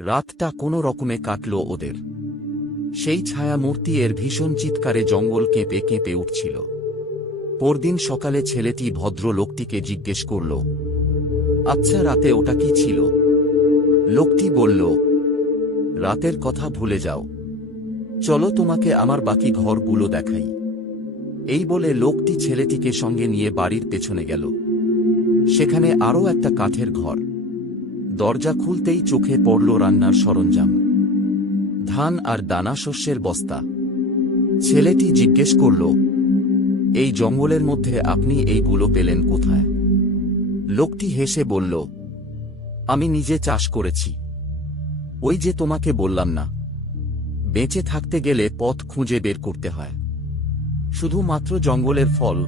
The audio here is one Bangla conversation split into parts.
রাতটা কোনো রকমে কাটল ওদের। সেই ছায়া মূর্তি এর ভীষণ চিৎকারে জঙ্গল কেঁপে কেঁপে উঠছিল। পরদিন সকালে ছেলেটি ভদ্রলোকটিকে জিজ্ঞেস করল, আচ্ছা রাতে ওটা কি ছিল? লোকটি বলল, রাতের কথা ভুলে যাও, চলো তোমাকে আমার বাকি ঘরগুলো দেখাই। এই বলে লোকটি ছেলেটিকে সঙ্গে নিয়ে বাড়ির পেছনে গেল। সেখানে আরও একটা কাঠের ঘর। দরজা খুলতেই চোখে পড়ল রান্নার সরঞ্জাম, ধান আর দানা শস্যের বস্তা। ছেলেটি জিজ্ঞেস করল, এই জঙ্গলের মধ্যে আপনি এইগুলো পেলেন কোথায়? লোকটি হেসে বলল, আমি নিজে চাষ করেছি। ওই যে তোমাকে বললাম না, বেঁচে থাকতে গেলে পথ খুঁজে বের করতে হয়। শুধুমাত্র জঙ্গলের ফল,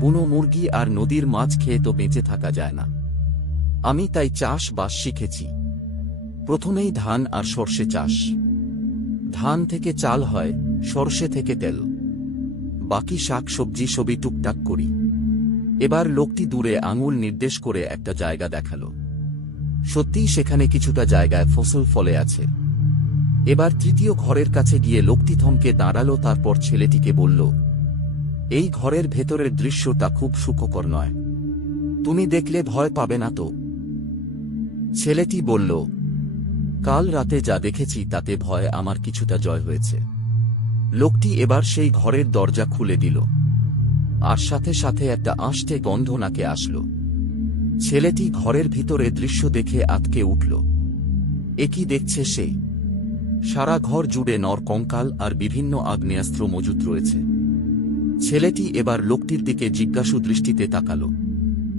বুনো মুরগি আর নদীর মাছ খেয়ে তো বেঁচে থাকা যায় না। আমি তাই চাষবাস শিখেছি। প্রথমেই ধান আর সর্ষে চাষ। ধান থেকে চাল হয়, সর্ষে থেকে তেল, বাকি শাক সবজি সবই টুকটাক করি। এবার লোকটি দূরে আঙুল নির্দেশ করে একটা জায়গা দেখালো। সত্যিই সেখানে কিছুটা জায়গায় ফসল ফলে আছে। এবার তৃতীয় ঘরের কাছে গিয়ে লোকটি থমকে দাঁড়ালো, তারপর ছেলেটিকে বলল, এই ঘরের ভেতরের দৃশ্যটা খুব সুখকর নয়, তুমি দেখলে ভয় পাবে না তো? ছেলেটি বলল, কাল রাতে যা দেখেছি তাতে ভয় আমার কিছুটা জয় হয়েছে। লোকটি এবার সেই ঘরের দরজা খুলে দিল, আর সাথে সাথে একটা আঁশটে গন্ধ নাকে আসলো। ছেলেটি ঘরের ভিতরে দৃশ্য দেখে আঁতকে উঠল। এ কি দেখছে সে? সারা ঘর জুড়ে নরকঙ্কাল আর বিভিন্ন আগ্নেয়াস্ত্র মজুত রয়েছে। ছেলেটি এবার লোকটির দিকে জিজ্ঞাসু দৃষ্টিতে তাকালো।